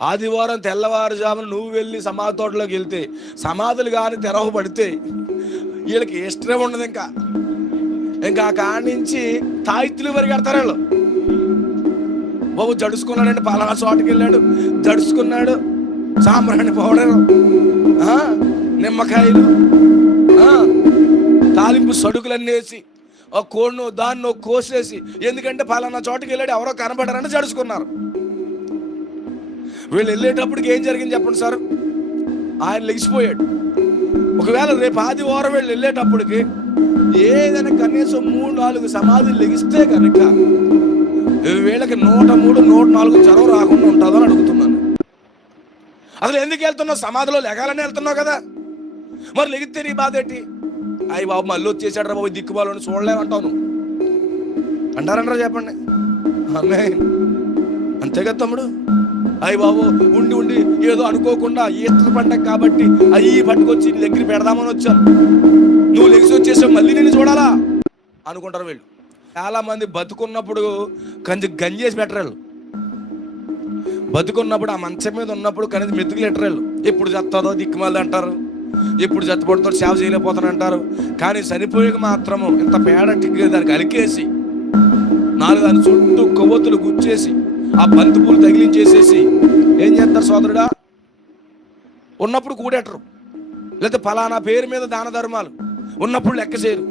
ఆదివారం తెల్లవారుజామున నువ్వు వెళ్ళి సమాధి తోటలోకి వెళ్తే సమాధులు కానీ తెరవబడితే వీళ్ళకి ఇష్టం ఉండదు. ఇంకా ఆ కాడి నుంచి తాయిత్తులు పరిగెడతారు వాళ్ళు. బాబు జడుచుకున్నాడంటే పలానా చోటుకి వెళ్ళాడు, జడుచుకున్నాడు, సాంబ్రాణి పౌడర్, నిమ్మకాయలు, తాలింపు సడుకులన్నీ వేసి ఒక కోడ్ను దాన్ని కోసేసి, ఎందుకంటే పలానా చోటుకి వెళ్ళాడు ఎవరో కనబడారని జడుచుకున్నారు. వీళ్ళు వెళ్ళేటప్పటికి ఏం జరిగింది చెప్పండి సార్? ఆయన లెగిసిపోయాడు. ఒకవేళ రేపు ఆదివారం వీళ్ళు వెళ్ళేటప్పటికి ఏదైనా కనీసం 3-4 సమాధులు లెగిస్తే కనుక వీళ్ళకి 103, 104 జ్వరం రాకుండా ఉంటుందని అడుగుతున్నాను. అసలు ఎందుకు వెళ్తున్నావు? సమాధిలో లెగాలని వెళ్తున్నావు కదా, మరి లెగితే నీ బాధ ఏంటి? అయ్యి బాబు మళ్ళీ వచ్చేసాడు రా బాబు దిక్కుబాలని చూడలేమంటావు నువ్వు అంటారంటారా? చెప్పండి. అంతే కదా తమ్ముడు. అయ్యి బాబు ఉండి ఉండి ఏదో అనుకోకుండా ఈస్టర్ పండగ కాబట్టి అయ్యి పట్టుకొచ్చి నీ దగ్గర పెడదామని వచ్చాను, నువ్వు లెగిసి వచ్చేసావు మళ్ళీ నేను చూడాలా అనుకుంటారు వీళ్ళు. చాలా మంది బతుకున్నప్పుడు కొంచెం గంజేసి పెట్టరాళ్ళు. బతుకున్నప్పుడు ఆ మంచం మీద ఉన్నప్పుడు కనీసం మెతుకులు ఎట్టరాళ్ళు. ఎప్పుడు చస్తుందో దిక్కుమాలి అంటారు, ఎప్పుడు చచ్చిపోతుందో సేవ చేయలేకపోతాను అంటారు. కానీ చనిపోయాక మాత్రము ఇంత పేడ టిక్కి దానికి అలికేసి 4 దాని చుట్టూ కొవ్వొత్తులు గుచ్చేసి ఆ బంతి పూలు తగిలించేసేసి ఏం చేస్తారు సోదరుడా? ఉన్నప్పుడు కూడెట్టరు, లేకపోతే ఫలానా పేరు మీద దాన ధర్మాలు ఉన్నప్పుడు లెక్క చేయరు.